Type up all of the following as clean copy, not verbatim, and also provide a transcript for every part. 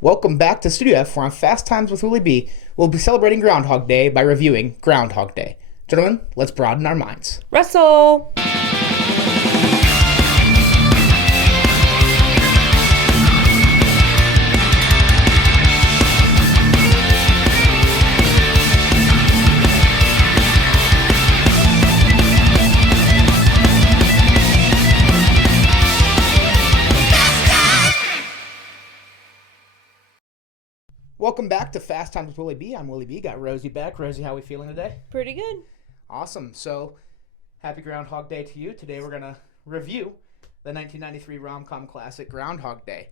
Welcome back to Studio F, where on Fast Times with Willy B, we'll be celebrating Groundhog Day by reviewing Groundhog Day. Gentlemen, let's broaden our minds. Russell! Welcome back to Fast Times with Willy B. I'm Willy B. Got Rosie back. Rosie, how are we feeling today? Pretty good. Awesome. So, happy Groundhog Day to you. Today we're going to review the 1993 rom-com classic Groundhog Day.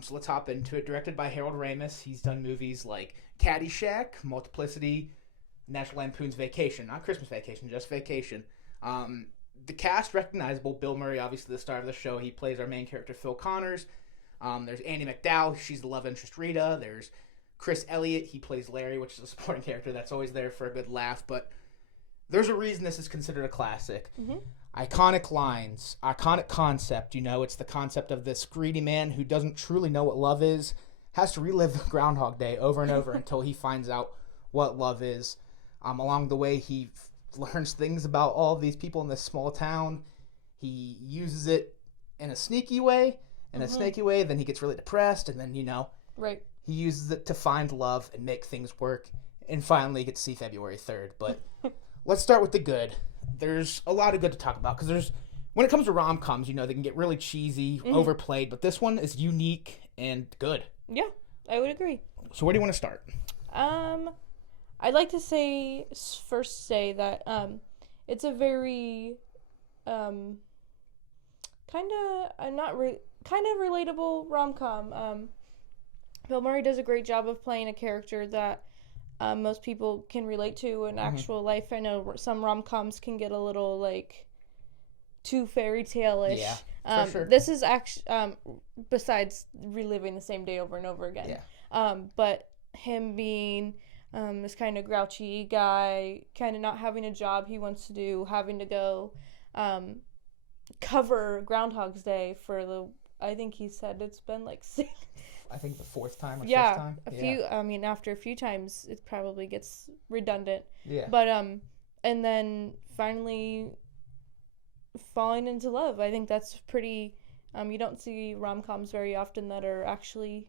So let's hop into it. Directed by Harold Ramis. He's done movies like Caddyshack, Multiplicity, National Lampoon's Vacation. Not Christmas Vacation, just Vacation. The cast recognizable. Bill Murray, obviously the star of the show. He plays our main character, Phil Connors. There's Andie MacDowell. She's the love interest, Rita. There's Chris Elliott. He plays Larry, which is a supporting character that's always there for a good laugh. But there's a reason this is considered a classic. Mm-hmm. Iconic lines, iconic concept. It's the concept of this greedy man who doesn't truly know what love is, has to relive Groundhog Day over and over until he finds out what love is. Along the way, he learns things about all of these people in this small town. He uses it in a sneaky way. Then he gets really depressed, and then, Right. He uses it to find love and make things work, and finally get to see February 3rd. But let's start with the good. There's a lot of good to talk about, because when it comes to rom-coms, they can get really cheesy, overplayed, but this one is unique and good. Yeah, I would agree. So where do you want to start? I'd like to say that it's a very kind of relatable rom-com. Bill Murray does a great job of playing a character that most people can relate to in actual life. I know some rom-coms can get a little too fairy tale-ish. Yeah, for sure. This is actually besides reliving the same day over and over again. Yeah. But him being this kind of grouchy guy, kind of not having a job he wants to do, having to go cover Groundhog's Day for I think he said it's been six. I think the fourth time or fifth time. After a few times, it probably gets redundant. Yeah. But, and then finally falling into love. I think that's pretty, you don't see rom-coms very often that are actually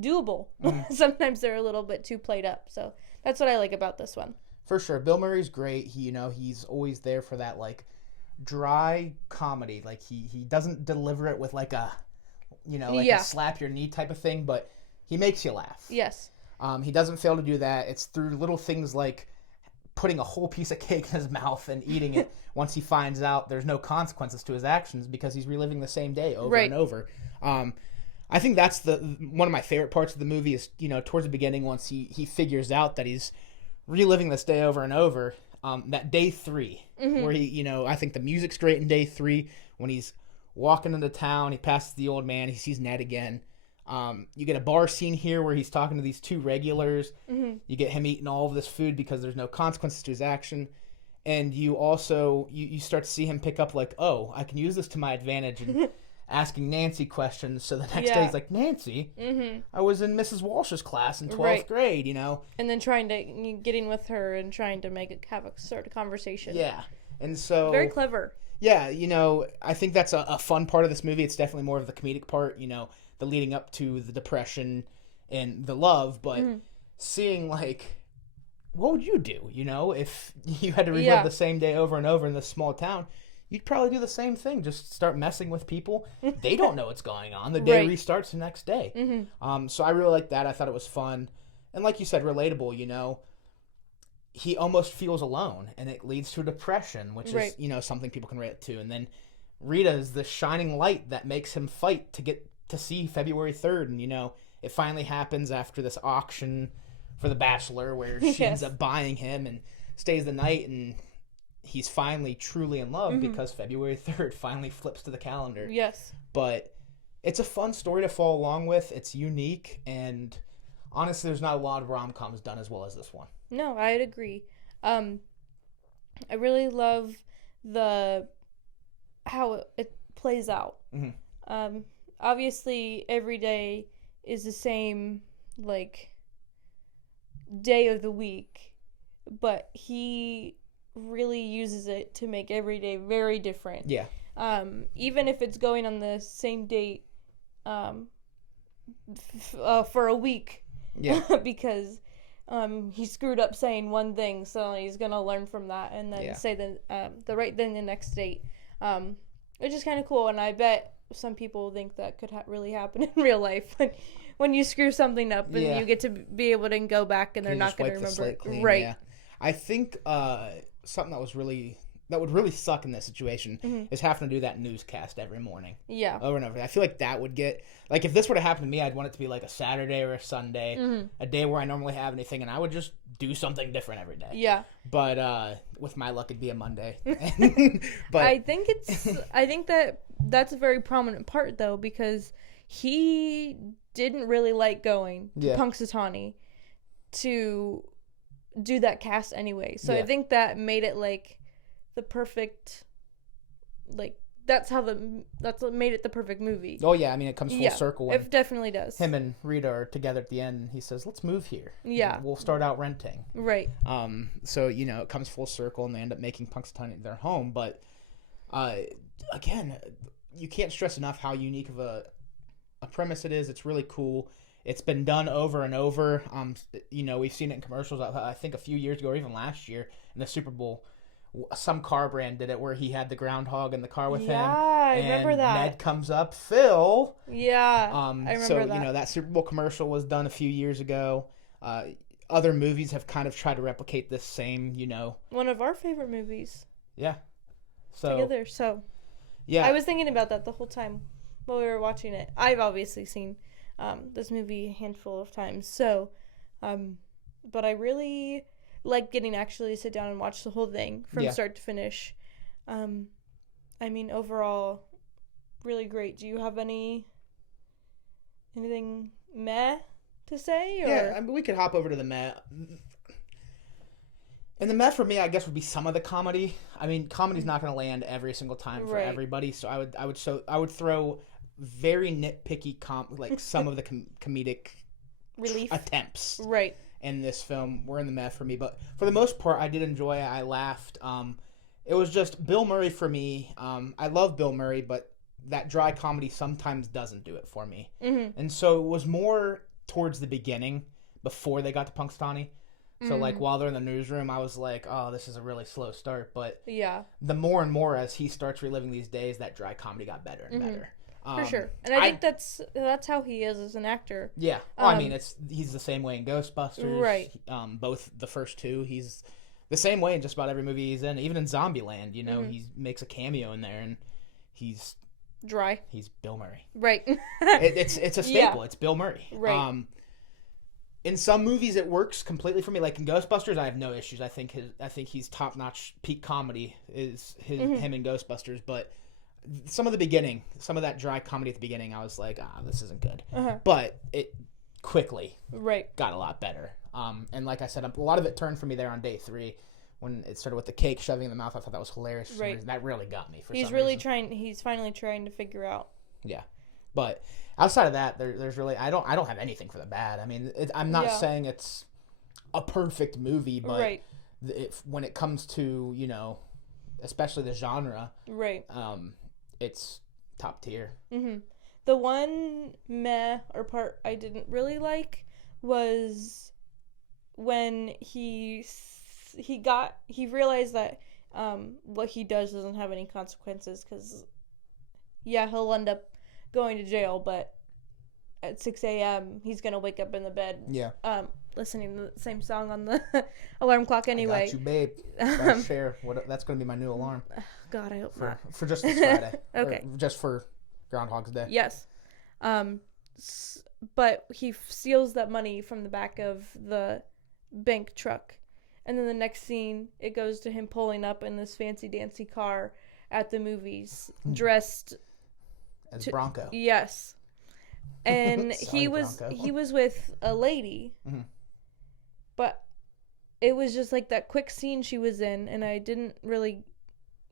doable. Mm-hmm. Sometimes they're a little bit too played up. So that's what I like about this one. For sure. Bill Murray's great. He's always there for that, dry comedy. He doesn't deliver it with a slap your knee type of thing, but he makes you laugh. Yes. He doesn't fail to do that. It's through little things like putting a whole piece of cake in his mouth and eating it once he finds out there's no consequences to his actions because he's reliving the same day over and over. I think that's one of my favorite parts of the movie is, towards the beginning, once he figures out that he's reliving this day over and over, that day 3, where he, I think the music's great in day 3 when he's walking into town, he passes the old man, he sees Ned again. You get a bar scene here where he's talking to these 2 regulars. Mm-hmm. You get him eating all of this food because there's no consequences to his action. And you also, you start to see him pick up oh, I can use this to my advantage and asking Nancy questions. So the next day he's like, Nancy, I was in Mrs. Walsh's class in 12th grade, And then getting with her and trying to have a sort of conversation. Yeah. And so... Very clever. Yeah, I think that's a fun part of this movie. It's definitely more of the comedic part, the leading up to the depression and the love. But seeing, what would you do, if you had to relive the same day over and over in this small town? You'd probably do the same thing. Just start messing with people. They don't know what's going on. The day restarts the next day. Mm-hmm. So I really liked that. I thought it was fun. And like you said, relatable, he almost feels alone, and it leads to depression, which is, something people can relate to. And then Rita is the shining light that makes him fight to get to see February 3rd. And, it finally happens after this auction for The Bachelor where she ends up buying him and stays the night, and he's finally truly in love because February 3rd finally flips to the calendar. Yes. But it's a fun story to follow along with. It's unique, and honestly, there's not a lot of rom-coms done as well as this one. No, I'd agree. I really love how it plays out. Mm-hmm. Obviously, every day is the same, like, day of the week, but he really uses it to make every day very different. Yeah. Even if it's going on the same date for a week. Yeah. Because he screwed up saying one thing, so he's gonna learn from that and then say the right thing the next date, which is kind of cool. And I bet some people think that could really happen in real life when you screw something up and you get to be able to go back and they're not going to remember. Right. Yeah. I think something that would really suck in this situation is having to do that newscast every morning. Yeah. Over and over. I feel like that would get, like, if this would have happened to me, I'd want it to be like a Saturday or a Sunday, a day where I normally have anything, and I would just do something different every day. Yeah. But with my luck, it'd be a Monday. But I think that's a very prominent part, though, because he didn't really like going to Punxsutawney to do that cast anyway. So I think that made it like the perfect, like, that's what made it the perfect movie. Oh yeah, I mean, it comes full circle when it definitely does. Him and Rita are together at the end, and he says, "Let's move here. Yeah, we'll start out renting." Right. So it comes full circle, and they end up making Punxsutawney their home. But again, you can't stress enough how unique of a premise it is. It's really cool. It's been done over and over. We've seen it in commercials. I think a few years ago, or even last year in the Super Bowl. Some car brand did it where he had the groundhog in the car with him. Yeah, I remember that. Ned comes up, Phil. Yeah, I remember that. That Super Bowl commercial was done a few years ago. Other movies have kind of tried to replicate this same, One of our favorite movies. Yeah. Together, Yeah. I was thinking about that the whole time while we were watching it. I've obviously seen this movie a handful of times, but I really like getting actually to sit down and watch the whole thing from start to finish. Overall, really great. Do you have anything meh to say? Or? Yeah, we could hop over to the meh. And the meh for me, I guess, would be some of the comedy. I mean, comedy's not going to land every single time for everybody, so I would throw very nitpicky some of the comedic relief attempts. Right. In this film were in the meh for me, but for the most part I did enjoy it. I laughed. It was just Bill Murray for me. I love Bill Murray, but that dry comedy sometimes doesn't do it for me. And so it was more towards the beginning before they got to Punxsutawney. So like while they're in the newsroom, I was like, oh, this is a really slow start. But the more and more as he starts reliving these days, that dry comedy got better and better. For sure. And I think that's how he is as an actor. Yeah. Well, he's the same way in Ghostbusters. Right. Both the first two, he's the same way in just about every movie he's in. Even in Zombieland, he makes a cameo in there, and he's dry. He's Bill Murray. Right. It's a staple. It's Bill Murray. Right. In some movies, it works completely for me. Like in Ghostbusters, I have no issues. I think he's top notch. Peak comedy is him in Ghostbusters, but some of that dry comedy at the beginning, I was like, this isn't good. But it quickly got a lot better. And like I said, a lot of it turned for me there on day 3 when it started with the cake shoving in the mouth. I thought that was hilarious. Right. That really got me for some reason. He's finally trying to figure out. Yeah. But outside of that, there's really, I don't have anything for the bad. I mean, I'm not saying it's a perfect movie, but when it comes to, especially the genre, it's top tier. The one meh or part I didn't really like was when he realized that what he does doesn't have any consequences, because he'll end up going to jail, but at 6 a.m. he's gonna wake up in the bed listening to the same song on the alarm clock anyway. I got you, babe. Share that's gonna be my new alarm. God, I hope not. For just this Friday. Okay. Or just for Groundhog's Day. Yes. But he steals that money from the back of the bank truck, and then the next scene, it goes to him pulling up in this fancy dancy car at the movies, dressed as Bronco. Yes. And Sorry, he was Bronco. with a lady, but it was just like that quick scene she was in, and I didn't really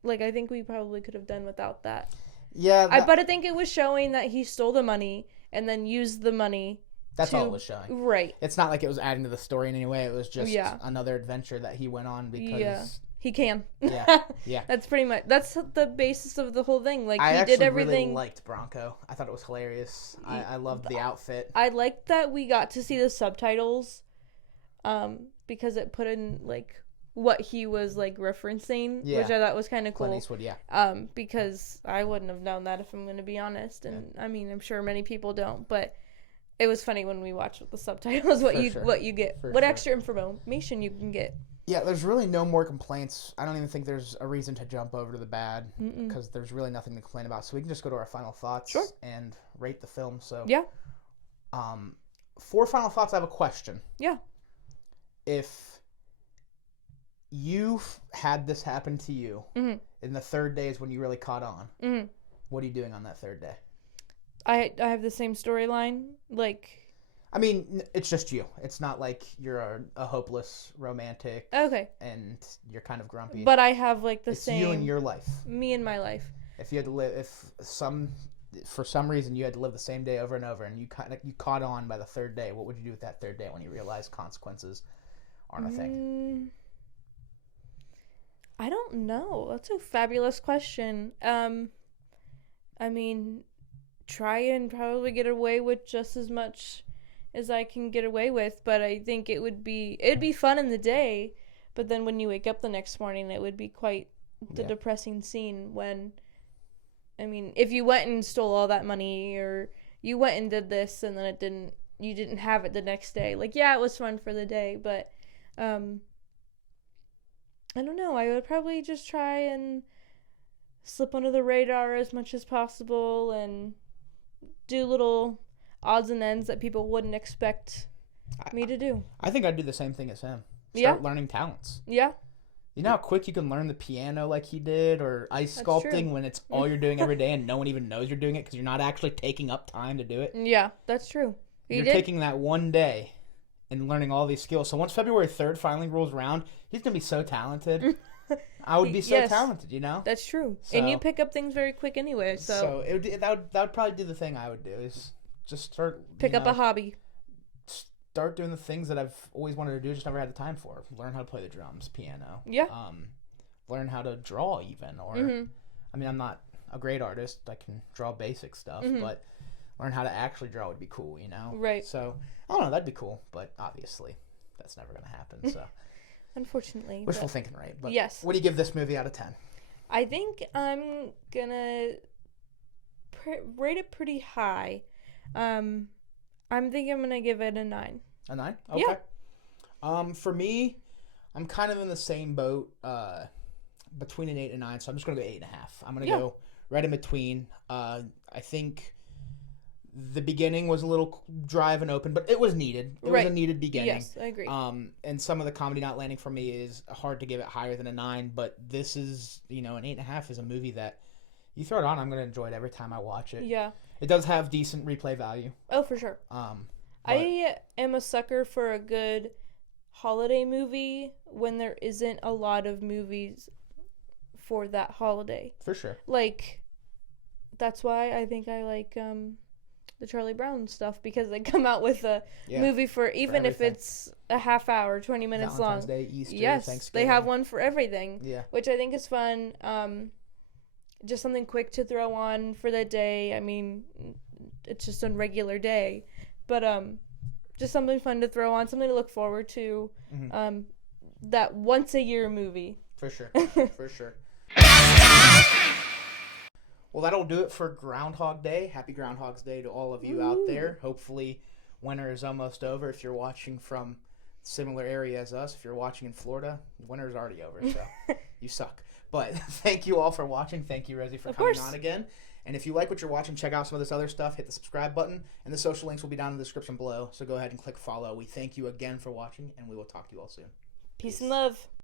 I think we probably could have done without that. Yeah. But I think it was showing that he stole the money and then use the money. That's all it was showing. Right. It's not like it was adding to the story in any way. It was just another adventure that he went on because he can. Yeah. That's the basis of the whole thing. Like, I he did everything. really liked Bronco. I thought it was hilarious. I loved the outfit. I liked that we got to see the subtitles, because it put in like what he was like referencing, which I thought was kind of cool. Clint Eastwood, yeah. Because I wouldn't have known that if I'm going to be honest, and I mean, I'm sure many people don't, but it was funny when we watched with the subtitles what you get, what extra information you can get. Yeah, there's really no more complaints. I don't even think there's a reason to jump over to the bad because there's really nothing to complain about. So we can just go to our final thoughts and rate the film. So yeah, for final thoughts, I have a question. Yeah. If you had this happen to you in the third day is when you really caught on, what are you doing on that third day? I have the same storyline. Like, I mean, it's just you. It's not like you're a hopeless romantic. Okay. And you're kind of grumpy. But I have like the it's same. you and your life. Me and my life. If you had to live, for some reason you had to live the same day over and over, and you caught on by the third day, what would you do with that third day when you realize consequences aren't a thing? I don't know. That's a fabulous question. I mean, try and probably get away with just as much as I can get away with, but I think it'd be fun in the day, but then when you wake up the next morning, it would be quite the depressing scene when, I mean, if you went and stole all that money, or you went and did this and then you didn't have it the next day. Like, yeah, it was fun for the day, but I don't know. I would probably just try and slip under the radar as much as possible and do little odds and ends that people wouldn't expect me to do. I think I'd do the same thing as him. Start learning talents. Yeah. You know how quick you can learn the piano like he did, or ice sculpting when it's all you're doing every day and no one even knows you're doing it because you're not actually taking up time to do it? Yeah, that's true. You're taking that one day and learning all these skills. So once February 3rd finally rolls around, he's going to be so talented. I would be so talented, you know? That's true. So, and you pick up things very quick anyway, so that would probably do the thing I would do, is just start... Pick up a hobby. Start doing the things that I've always wanted to do, just never had the time for. Learn how to play the drums, piano. Yeah. Learn how to draw even, or... I mean, I'm not a great artist. I can draw basic stuff, but learn how to actually draw would be cool, you know? Right. So, I don't know, that'd be cool, but obviously that's never going to happen, so... Unfortunately. Wishful thinking, right? But yes. What do you give this movie out of 10? I think I'm gonna rate it pretty high. I'm thinking I'm gonna give it a 9. A 9? Okay. Yeah. For me, I'm kind of in the same boat, between an 8 and 9, so I'm just gonna go 8.5. I'm gonna go right in between. I think the beginning was a little dry and open, but it was needed. It was a needed beginning. Yes, I agree. And some of the comedy not landing for me is hard to give it higher than a 9, but this is, an 8.5 is a movie that you throw it on, I'm going to enjoy it every time I watch it. Yeah. It does have decent replay value. Oh, for sure. I am a sucker for a good holiday movie when there isn't a lot of movies for that holiday. For sure. Like, that's why I think I like the Charlie Brown stuff, because they come out with a movie for even if it's a half hour, 20 minutes Valentine's long. Day, Easter, yes, Thanksgiving. they have one for everything. Yeah. Which I think is fun. Just something quick to throw on for the day. I mean, it's just a regular day, but just something fun to throw on, something to look forward to. That once a year movie. For sure. For sure. Well, that'll do it for Groundhog Day. Happy Groundhog's Day to all of you out there. Hopefully, winter is almost over. If you're watching from similar area as us, if you're watching in Florida, winter is already over, so you suck. But thank you all for watching. Thank you, Rosie, for coming on again. And if you like what you're watching, check out some of this other stuff. Hit the subscribe button, and the social links will be down in the description below. So go ahead and click follow. We thank you again for watching, and we will talk to you all soon. Peace and love.